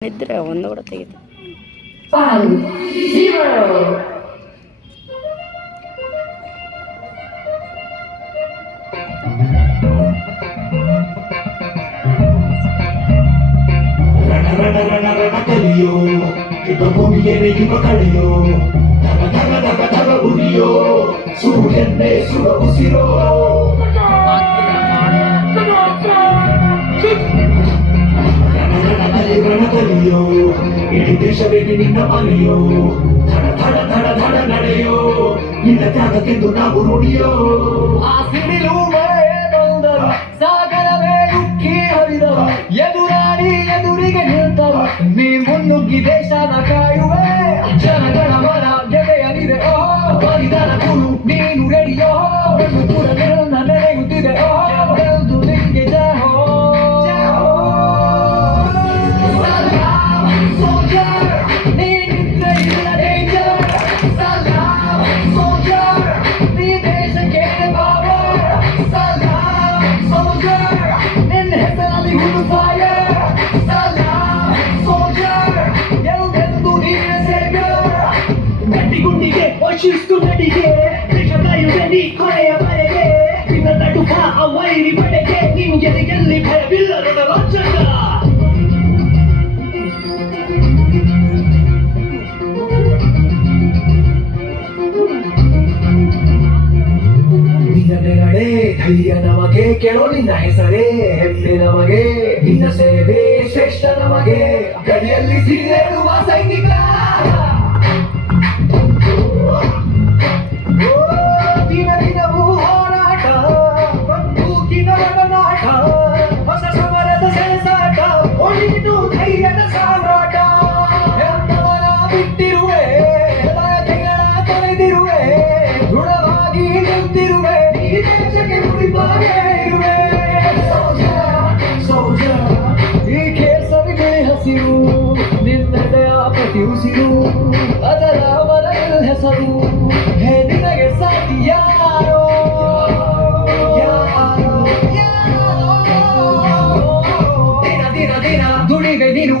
ಇದ್ರೆ ಒಂದು ಕೂಡ ತೆಗಿತು 5-0 ಕಲಿಯೋ ಇಬ್ಬ ಭೂಮಿಯೇನೆ ಇಬ್ಬ ಕಳೆಯೋ ಧಗ ಧಗ ಧಗ ಧಗ ಉರಿಯೋ ಸೂರ್ಯನ್ನೇ ಸುಡ ಉಸಿರೋ ರಣ ಕಲಿಯೋ ಇಡೀ ದೇಶವೇನೆ ನಿನ್ನ ಮನೆಯೋ ಧಡ ಧಡ ಧಡ ಧಡ ನಡೆಯೋ ನಿನ್ನ ತ್ಯಾಗಕ್ಕೆಂದು ನಾವು ನುಡಿಯೋ ಆ ಸಿಡಿಲು ಮಳೆಯೊಂದರು ಸಾಗರವೇ ಉಕ್ಕಿ ಹರಿದರು ಎದುರಾಡಿ ಎದುರಿಗೆ ನಿಂತರು ನೀ ಮುನ್ನುಗ್ಗಿ ದೇಶದ ಕಾಯುವೆ ಜನಗಳ ಮನ ಗೆಳೆಯನಿದೆ ಓ ಬಲಿದಾನ ಗುರು ನೀನು ರೆಡಿಯೋ ಒಂದು ಕೂಡ ನನ್ನ ನಡೆಯುತ್ತಿದೆ ಓ ಎಂದು ನಿಂಗೆ ಜಯ ಹೋ ಶಿಸ್ತು ನಡಿಗೆ ದೇಶದಾಯುಧನಿ ಕೊನೆಯ ಬರೆಗೆ ನಿನ್ನ ನಡುಕ ಆ ವೈರಿ ಪಡೆಗೆ ನಿಮಗೆ ಎಲ್ಲಿ ಭಯವಿಲ್ಲ ರಣರಾಜಕ ನಿನ್ನದೆರಡೆ ಧೈರ್ಯ ನಮಗೆ ಕೇಳೋ ನಿನ್ನ ಹೆಸರೇ ಹೆಮ್ಮೆ ನಮಗೆ ನಿನ್ನ ಸೇವೆ ಶ್ರೇಷ್ಠ ನಮಗೆ ಗಡಿಯಲ್ಲಿ ಸಿಡಿದೇಳುವ ಸೈನಿಕ ದಿನ ದಿನವೂ ಹೋರಾಟ ಬಂದೂಕಿನ ಒಡನಾಟ ಹೊಸ ಸಮರದ ಸೆಣಸಾಟ ಒಳಿದು ಧೈರ್ಯದ ಸಾಮ್ರಾಟ ಎಂದವನ ಬಿಟ್ಟಿರುವೆ ಬಯಕೆಗಳ ತೊರೆದಿರುವೆ ದೃಢವಾಗಿ ನಿಂತಿರುವೆ ಈ ದೇಶಕ್ಕೆ ನುಡಿಪಾಗೆ ಇರುವೆ ಸೌಜ ಈ ಕೇಸರಿಗೆ ಹಸಿರು ನಿನ್ನದೆಯ ಪ್ರತಿ ಉಸಿರು ಅದರ ಮರಗಳ ಹೆಸರು ಹೇ ನಿನಗೆ ಸಾಟಿ ಯಾರೋ ದಿನ ದಿನ ದಿನ ದುಡಿವೆ ನೀನು